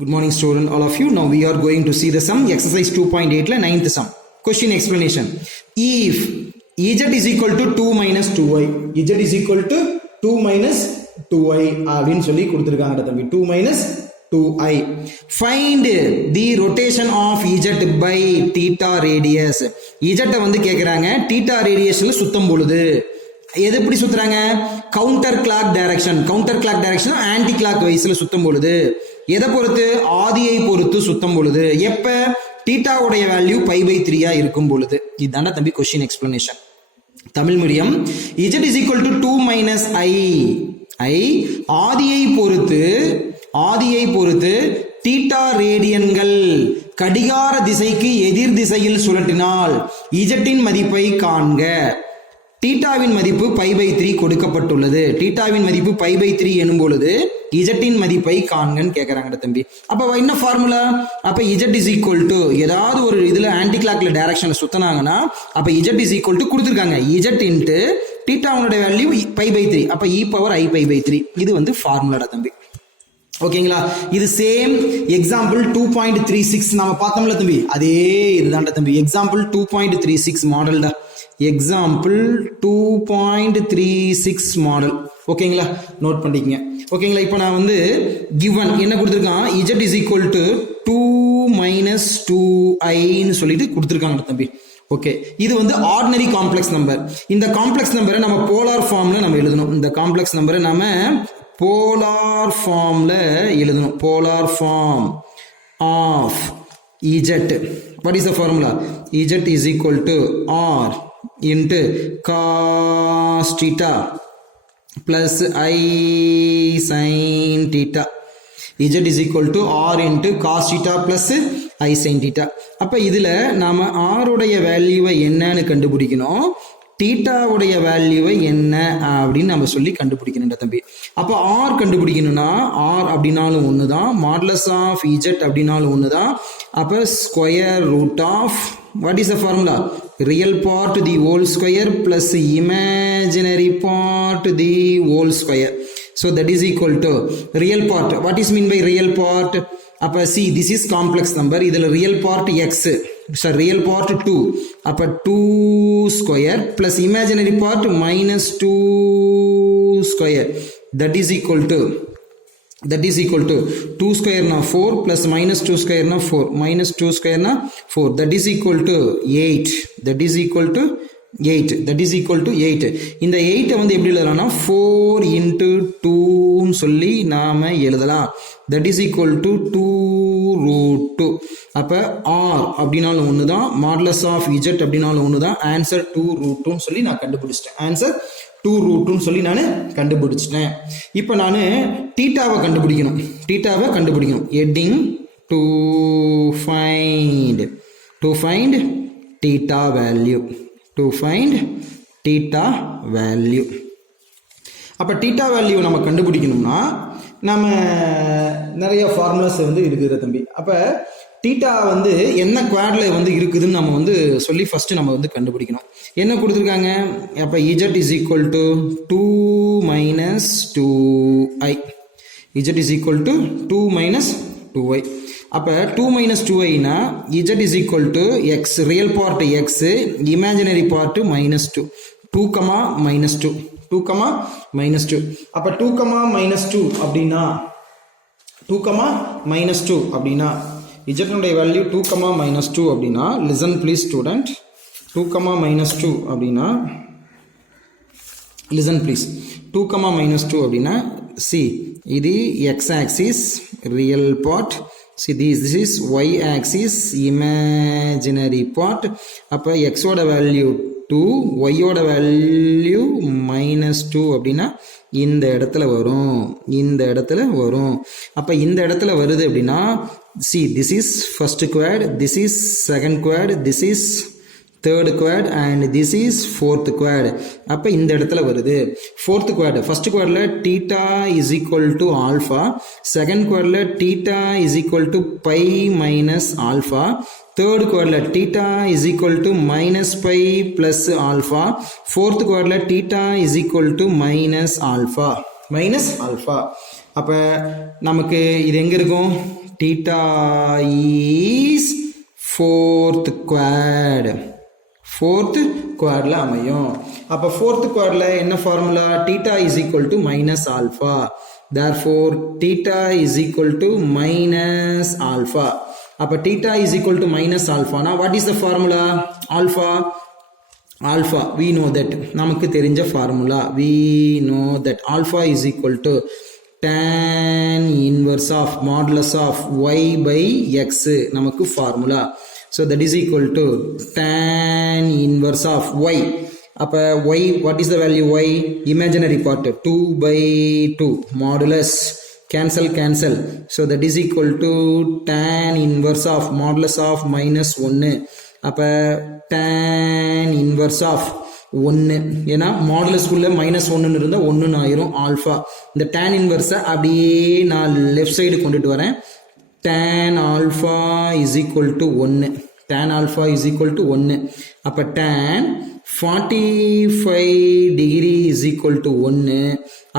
Good morning student, all of you. Now we are going to see the sum, exercise 2.8 la 9th sum. Question explanation. If z is equal to 2 minus 2y, z is equal to 2 minus 2y அப்படின்னு சொல்லி கொடுத்திருக்காங்க தம்பி. 2 minus 2i. Find the rotation of z by theta radius. z வந்து கேக்குறாங்க theta radiusல சுத்தும் பொழுது எது எப்படி சுத்துறாங்க? Counter clock direction anti clock வைஸ்ல சுத்தும் பொழுது எதை பொறுத்து? ஆதியை பொறுத்து சுத்தும் பொழுது. எப்ப? தீட்டாவுடைய வேல்யூ π/3 இருக்கும் பொழுது. இதுதான தம்பி question explanation. Tamil medium. z is equal to 2 minus i. ஆதியை பொறுத்து தீட்டா ரேடியன்கள் கடிகார திசைக்கு எதிர் திசையில் சுழற்றினால் z மதிப்பை காண்க. தீட்டாவின் மதிப்பு π/3 கொடுக்கப்பட்டுள்ளது. தீட்டாவின் மதிப்பு π/3 எனும் பொழுது z மதிப்பை காண்கன்னு கேட்கறாங்க தம்பி. அப்ப என்ன ஃபார்முலா? அப்ப z is equal to ஏதாவது ஒரு இதுல ஆன்டி கிளாக்ல டைரக்ஷன்ல சுத்தினாங்கன்னா அப்ப z is equal to கொடுத்திருக்காங்க z இன்டு தீட்டாவோட வேல்யூ π/3. அப்ப e⁻i⁻3 இது வந்து ஃபார்முலாடா தம்பி. ஓகேங்களா? இது சேம் எக்ஸாம்பிள் 2.36 நாம பார்த்தோம்ல தம்பி, அதே இதுதான்டா தம்பி. எக்ஸாம்பிள் 2.36 மாடல்டா. Example 2.36 model. ஓகேங்களா? நோட் பண்ணிக்கங்க. ஓகேங்களா? இப்போ நான் வந்து கிவன் என்ன கொடுத்துருக்கான்? z is equal to 2 minus 2i ன்னு சொல்லிட்டு கொடுத்துருக்காங்க தம்பி. ஓகே, இது வந்து ஆர்டினரி காம்ப்ளெக்ஸ் நம்பர். இந்த காம்ப்ளெக்ஸ் நம்பரை நம்ம போலார் ஃபார்ம்ல நம்ம எழுதணும். இந்த காம்ப்ளெக்ஸ் நம்பரை நம்ம போலார் ஃபார்ம்ல எழுதணும். Polar form of z. What is the formula? z is equal to r into cos theta plus I sin theta. z is equal to r into cos theta plus I sin theta. அப்ப இதுல நாம r உடைய வேல்யூவை என்னன்னு கண்டுபிடிக்கணும், theta உடைய வேல்யூவை என்ன அப்படின்னு நம்ம சொல்லி கண்டுபிடிக்கணும் தம்பி. அப்ப r கண்டுபிடிக்கணும்னா r அப்படின்னாலும் ஒண்ணுதான், மாடுலஸ் ஆஃப் z அப்படின்னாலும் ஒண்ணுதான். அப்ப square root of what is the formula? Real part the whole square plus imaginary part the whole square. So that is equal to real part. What is mean by real part? அப்ப see, this is complex number. இதுல real part x, so real part 2. அப்ப 2 square plus imaginary part minus 2 square. That is equal to 2 square na 4 plus minus 2 square na 4 minus 2 square na 4. That is equal to 8. That is equal to 8. இந்த 8 வந்து எப்படி எழுதலாம்னா 4 into 2 ன்னு சொல்லி நாம எழுதலாம். That is equal to 2 root 2. அப்ப r அப்படினாலும் ஒண்ணுதான், மாடுலஸ் ஆஃப் z அப்படினாலும் ஒண்ணுதான். ஆன்சர் 2 root 2 ன்னு சொல்லி நான் கண்டுபிடிச்சிட்டேன். ஆன்சர் 2 root 2 ன்னு சொல்லி நான் கண்டுபிடிச்சிட்டேன். இப்போ நான் தீட்டாவை கண்டுபிடிக்கணும். Heading to find theta value. அப்ப தீட்டா வேல்யூ நம்ம கண்டுபிடிக்கணும்னா நம்ம நிறைய ஃபார்முலாஸ் வந்து இருக்குது தம்பி. அப்ப தீட்டா வந்து என்ன குவாட்ல வந்து இருக்குதுன்னு நம்ம வந்து சொல்லி ஃபர்ஸ்ட் நம்ம வந்து கண்டுபிடிக்கணும். என்ன கொடுத்துருக்காங்க? அப்ப z is equal to 2 minus 2i. z is equal to 2 minus 2i. அப்ப 2 minus 2i னா z is equal to x, real part x, imaginary part minus 2. 2, minus 2. 2, minus 2. அப்ப 2, minus 2 அப்படின்னா z உடைய வேல்யூ 2, minus 2 அப்படின்னா listen please student. 2, minus 2 அப்படின்னா listen please. 2, minus 2 அப்படின்னா see, இது x axis real part, see this is y axis imaginary part. அப்ப x ஓட value 2, y ஓட வேல்யூ minus 2 அப்படின்னா இந்த இடத்துல வரும். அப்ப இந்த இடத்துல வருது அப்படின்னா see, this is first quad, this is second quad, this is third quad and this is fourth quad. அப்ப இந்த இடத்துல வருது fourth quad. first quadல theta is equal to alpha, second quadல theta is equal to pi minus alpha, third quadல theta is equal to minus pi plus alpha, fourth quadல theta is equal to minus alpha. அப்ப நமக்கு இது எங்க இருக்கும்? theta is fourth quad. Fourth quadல அமையும். அப்ப fourth quadல என்ன formula? Theta is equal to minus alpha. Therefore, theta is equal to minus alpha. அப்ப theta is equal to minus alpha. Now, what is the formula? Alpha. Alpha, we know that. நமக்கு தெரிஞ்ச formula. We know that alpha is equal to tan inverse of modulus of y by x. நமக்கு formula. So that is equal to tan inverse of y. அப்ப y, what is the value y? Imaginary part 2 by 2 modulus cancel. So that is equal to tan inverse of modulus of minus 1. அப்ப tan inverse of 1. ஏன்னா மாடுலஸ்குள்ள minus 1 இருந்தா 1 ஆயிரும் alpha. இந்த tan inverse அப்படியே நான் left side கொண்டுட்டு வரேன். tan alpha is equal to 1. Tan alpha is equal to 1. அப்ப tan 45 degree is equal to 1.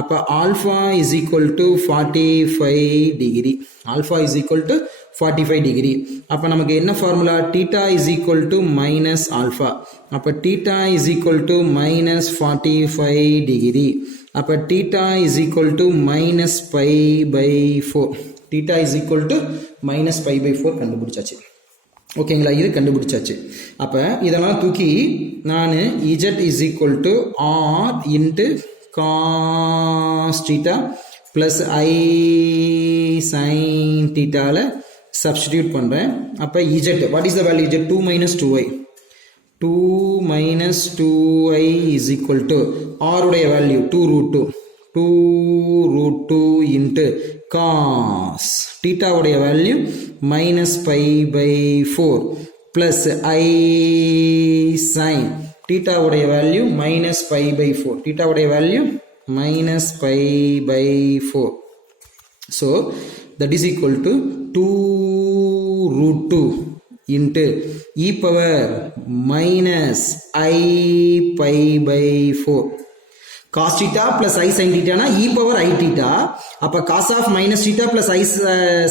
அப்ப alpha is equal to 45 degree. Alpha is equal to 45 degree. அப்ப நமக்கு என்ன formula? theta is equal to minus alpha. அப்ப theta is equal to minus 45 degree. அப்ப theta is equal to minus pi by 4. theta is equal to minus pi by 4 கண்டுபிடிச்சாச்சு. ஓகேங்களா? இது கண்டுபிடிச்சாச்சு. அப்ப இதெல்லாம் தூக்கி நான் z is equal to r into cos theta plus I sin theta ல substitute பண்றேன். அப்ப z, what is the value? z 2 minus 2i. 2 minus 2i is equal to r உடைய value 2 root 2. 2 root 2 into cos theta உடைய value minus pi by 4 plus I sin theta உடைய value minus pi by 4. theta உடைய value minus pi by 4. So that is equal to 2 root 2 into e power minus I pi by 4. cos theta plus I sin theta na e power I theta. அப்ப cos of minus theta plus I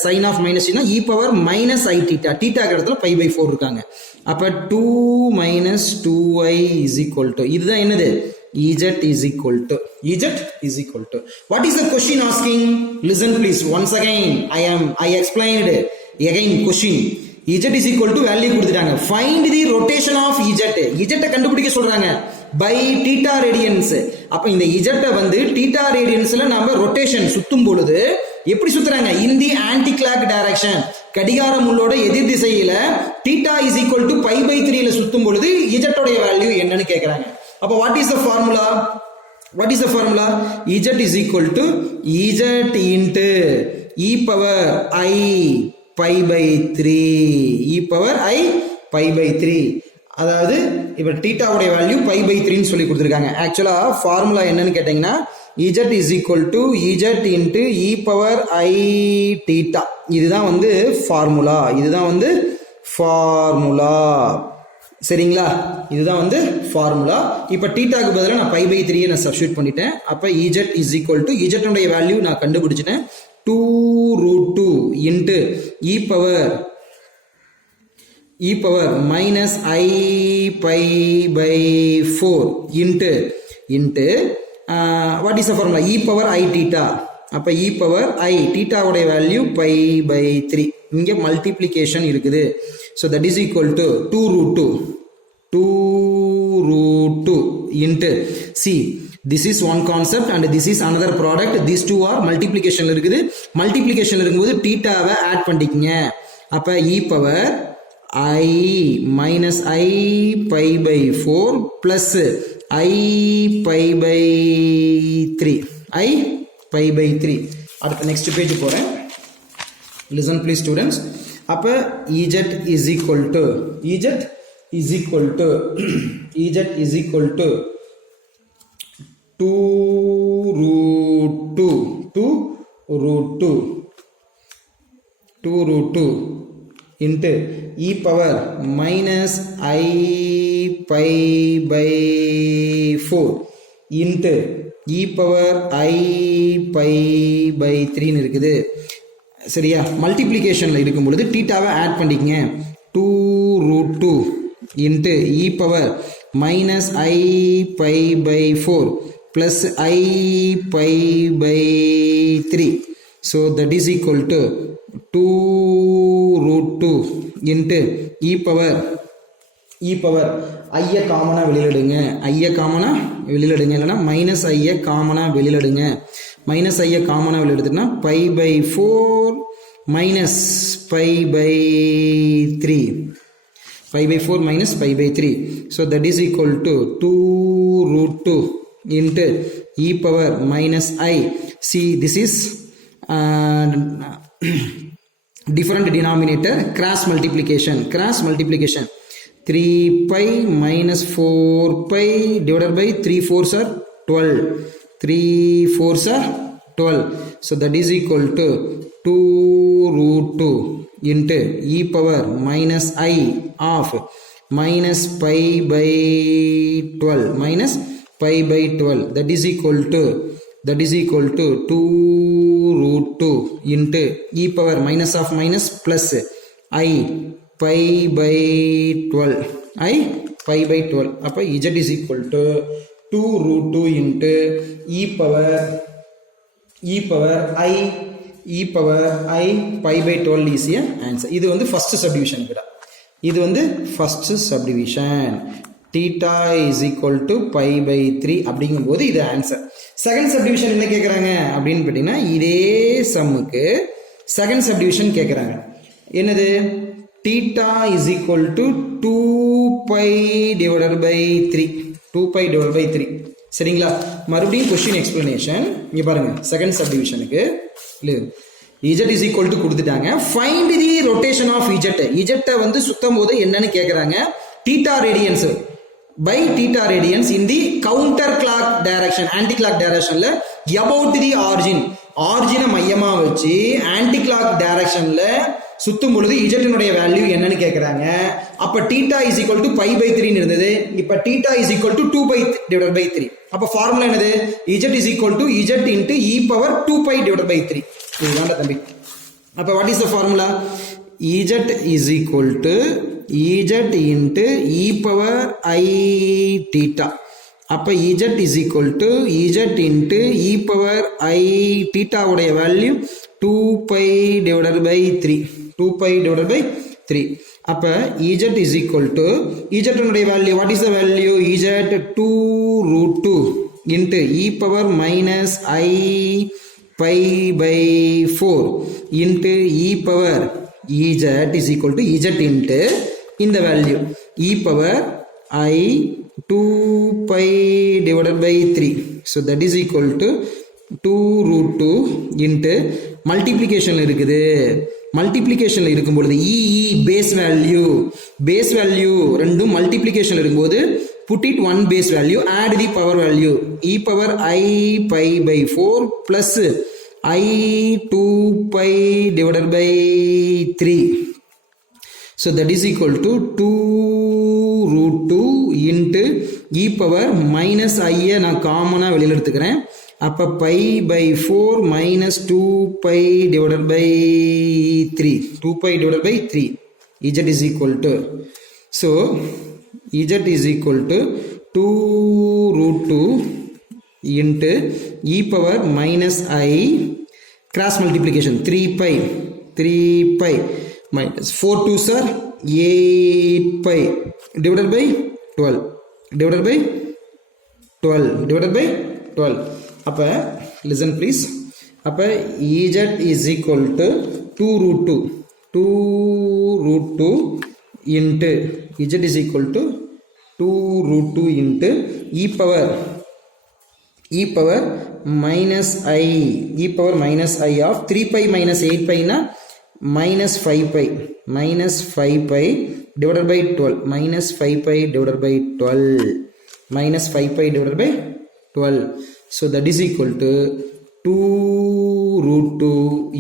sin of minus theta e power minus I theta. theta இடத்துல pi by 4 இருக்காங்க. அப்ப 2 minus 2i is equal to, இதுதான் என்னது? z is equal to, z is equal to, what is the question asking? Listen please once again. I explained again question. z is equal to value கொடுத்துட்டாங்க. find the rotation of z கண்டுபிடிக்க சொல்றாங்க by theta radians. அப்ப இந்த z வந்து theta radiansல நாம rotation சுத்தும் பொழுது எப்படி சுத்துறாங்க? in the anti clock direction, கடிகார முள்ளோட எதிர் திசையில theta is equal to pi by 3 ல சுத்தும் பொழுது z உடைய வேல்யூ என்னன்னு கேக்குறாங்க. அப்ப what is the formula? What is the formula? z is equal to z into e power I pi by 3. e power I pi by 3. அதாவது இப்ப theta உடைய வேல்யூ pi by 3 ன்னு சொல்லி கொடுத்திருக்காங்க. ஆக்சுவலா ஃபார்முலா என்னன்னு கேட்டீங்கன்னா z is equal to z into e power I theta. இதுதான் வந்து ஃபார்முலா. சரிங்களா? இதுதான் வந்து ஃபார்முலா. இப்ப தீட்டாக்கு பதிலா நான் pi by 3 நான் சப்ஸ்டிட்யூட் பண்ணிட்டேன். அப்ப z is equal to, z உடைய வேல்யூ நான் கண்டுபிடிச்சிட்டேன். 2 root 2 into e power minus I pi by 4 into what is the formula? e power I theta. அப்ப e power I theta உடைய வேல்யூ pi by 3. இங்க multiplication இருக்குது. So that is equal to 2 root 2 into, see, this is one concept and this is another product. These two are multiplication இருக்குது. multiplication இருக்கும்போது theta-வை add பண்ணிக்கங்க. அப்ப e power I minus I pi by 4 plus I pi by 3. I pi by 3. அடுத்த next page போறேன். Listen please students. அப்ப z is equal to 2 root 2 into e power minus I pi by 4 into e power I pi by 3 இருக்குது. சரியா? மல்டிப்ளிகேஷனில் இருக்கும் பொழுது தீட்டாவை add பண்ணிக்கங்க. 2√2 into e power minus i pi by 4 plus i pi by 3. So that is equal to 2√2 into e power ஐய காமனாக வெளியிடுங்க. இல்லைன்னா minus ஐய காமனாக வெளியிடுங்க. மைனஸ் ஐய காமனாக வெளியிடுதுன்னா pi by 4 minus pi by 3. Pi by 4 minus pi by 3. So that is equal to 2√2 into e power minus I. See, this is different denominator, cross multiplication. 3 pi minus 4 pi divided by 3 4s are 12. 3 4s are 12. So that is equal to 2√2 into e power minus I of minus pi by 12 minus pi by 12. That is equal to 2√2 into e power minus of minus plus I pi by 12. Pi by 12. அப்போ z is equal to 2√2 into e power I pi by 12 is a answer. இது வந்து first subdivision கிட்ட. இது வந்து first subdivision. theta is equal to pi by 3 அப்படிங்கும்போது இது answer. Second subdivision என்ன கேட்குறாங்க அப்படின்னு பார்த்தீங்கன்னா இதே சம்முக்கு செகண்ட் சப்டிவிஷன் கேட்குறாங்க. என்னது? theta is equal to 2pi divided by 3. 2pi divided by 3. சரிங்களா? மறுபடியும் கொஸ்டின் எக்ஸ்பிளனேஷன் இங்கே பாருங்க. செகண்ட் சப்டிவிஷனுக்கு இல்லை z is equal to கொடுத்துட்டாங்க. Find the rotation of z வந்து சுத்தம் போது என்னன்னு கேட்குறாங்க. theta radians by theta radians in the counter clock direction, anti clock directionல about the origin மையமா வச்சு anti clock directionல சுத்தும் பொழுது z னுடைய வேல்யூ என்னன்னு கேக்குறாங்க. அப்ப theta is equal to pi by 3 ன்னு இருந்தது. இப்ப theta is equal to 2 pi divided by 3. அப்ப ஃபார்முலா என்னது? z is equal to z into e power 2 pi divided by 3. இதுதான் தம்பி. அப்ப what is the formula? z is equal to z into e power I theta. அப்ப z is equal to z into e power I theta உடைய value 2 pi divided by 3. 2 pi divided by 3. அப்ப z is equal to z உடைய value, what is the value? z 2√2 into e power minus I pi by 4 into e power z is equal to z into in the value e power I 2 pi divided by 3. So that is equal to 2√2 into multiplication இருக்குது. Multiplication இருக்கும் பொழுது base value ரெண்டும் multiplication இருக்கும்போது put it one base value, add the power value e power I pi by 4 plus I 2 pi divided by 3. So that is equal to 2√2 into e power minus I நான் காமனா வெளியில எடுத்துக்கிறேன். அப்ப pi by 4 minus 2 pi divided by 3. 2 pi divided by 3. z is equal to, so z is equal to 2√2 into e power minus I cross multiplication 3 pi minus 4 2s are 8 pi divided by 12 divided by 12. அப்ப listen please. அப்ப z is equal to 2√2 into z is equal to 2√2 into e power minus I of 3 pi minus 8 pi na minus 5 pi divided by 12 minus 5 pi divided by 12. So that is equal to 2√2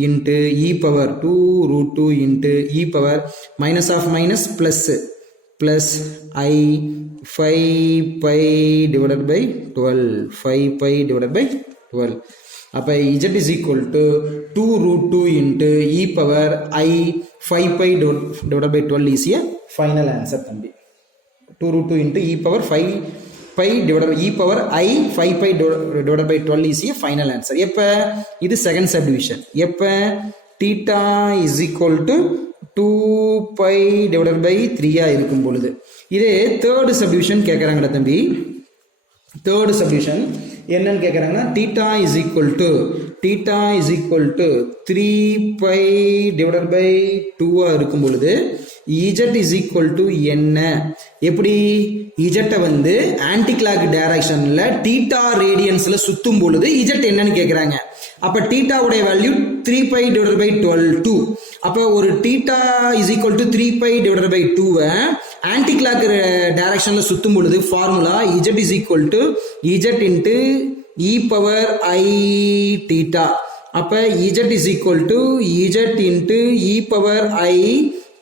into e power 2√2 into e power minus of minus plus I 5 pi divided by 12. 5 pi divided by 12. அப்போ z is equal to 2 root 2 into e power I 5 pi divided by 12 is a final answer தம்பி. 2 root 2 into e power 5 pi divided by e power I 5 pi divided by 12 is a final answer. எப்போ இது second subdivision. எப்போ theta is equal to 2 pi divided by 3 இருக்கும் பொழுது. இதே third subdivision கேட்குறாங்கடா தம்பி. Third subdivision என்னன்னு கேட்குறாங்கன்னா theta is equal to 3 pi divided by 2 இருக்கும் பொழுது z is equal to என்ன? எப்படி z வந்து ஆன்டி கிளாக் டைரக்ஷன்ல theta ரேடியன்ஸ்ல சுத்தும் பொழுது z என்னன்னு கேட்குறாங்க. அப்ப theta உடைய வேல்யூ 3 pi divided by 12 அப்ப ஒரு theta is equal to 3 pi divided by 2 anti clock டைரக்ஷன்ல சுத்தும் பொழுது formula z is equal to z into e power I theta. அப்ப z is equal to z into e power I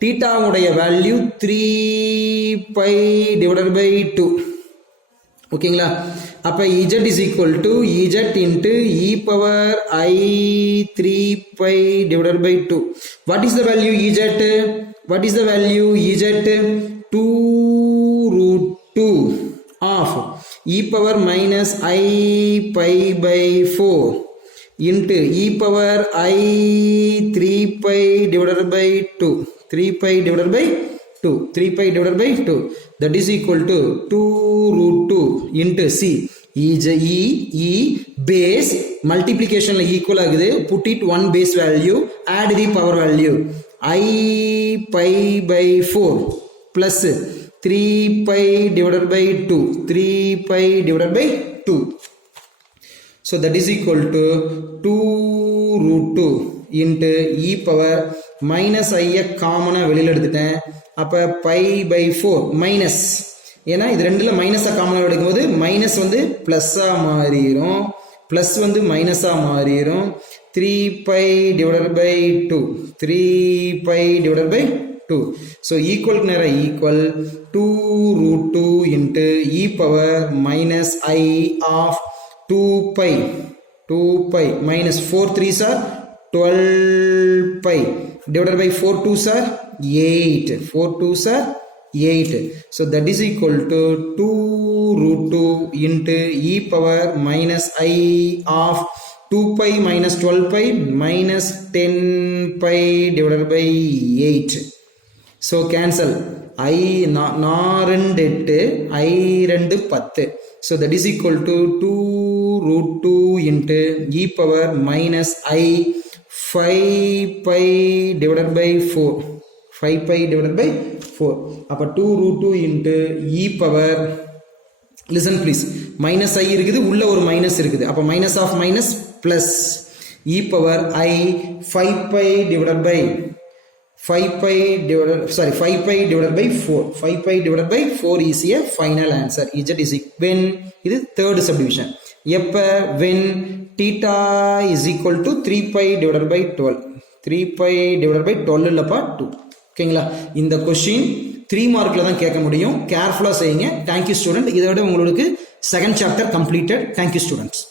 theta உடைய value 3 pi divided by 2. ஓகேங்களா? அப்ப z is equal to z into e power I 3 pi divided by 2. What is the value z? What is the value z? 2 root 2 of e power minus I pi by 4 into e power I 3 pi divided by 2. 3 pi divided by 2. 3 pi divided by 2. That is equal to 2 root 2 into c. E base multiplication equal ஆகுது. Put it one base value. Add the power value. I pi by 4 plus 3 pi divided by 2. 3 pi divided by 2. So that is equal to 2 root 2 into e power minus I காமனா வெளியில எடுத்துட்டேன். அப்ப pi by 4 minus, ஏன்னா இது ரெண்டுல மைனஸா காமனா எடுக்கும்போது minus வந்து பிளஸ்ஸா மாறிடும், பிளஸ் வந்து மைனஸா மாறிடும். 3 pi divided by 2. 3 pi divided by 2. So equal நேரா equal 2 root 2 into e power minus I of 2 pi. 2 pi minus 4 3s are 12 pi divided by 4 2s are 8. 4 2s are 8. So that is equal to 2 root 2 into e power minus I of 2 pi minus 12 pi minus 10 pi divided by 8. So cancel. I ரெண்டு 8 I ரெண்டு 10. So that is equal to 2 root 2 into e power minus I 5 pi divided by 4. 5 pi divided by 4. அப்ப 2 root 2 into e power, listen please, minus I இருக்குது, உள்ள ஒரு minus இருக்குது, அப்ப minus of minus plus e power I 5 pi divided by 5 pi divided by 4. 5 pi divided by 4 is a final answer. Z is when இது third subdivision. எப்ப when theta is equal to 3 pi divided by 12. 3 pi divided by 12 இல்லப்பா 2. ஓகேங்களா? இந்த question 3 மார்க்ல தான் கேட்க முடியும். கேர்ஃபுல்லா செய்யுங்க. Thank you student. இதோட உங்களுக்கு second chapter completed. Thank you students.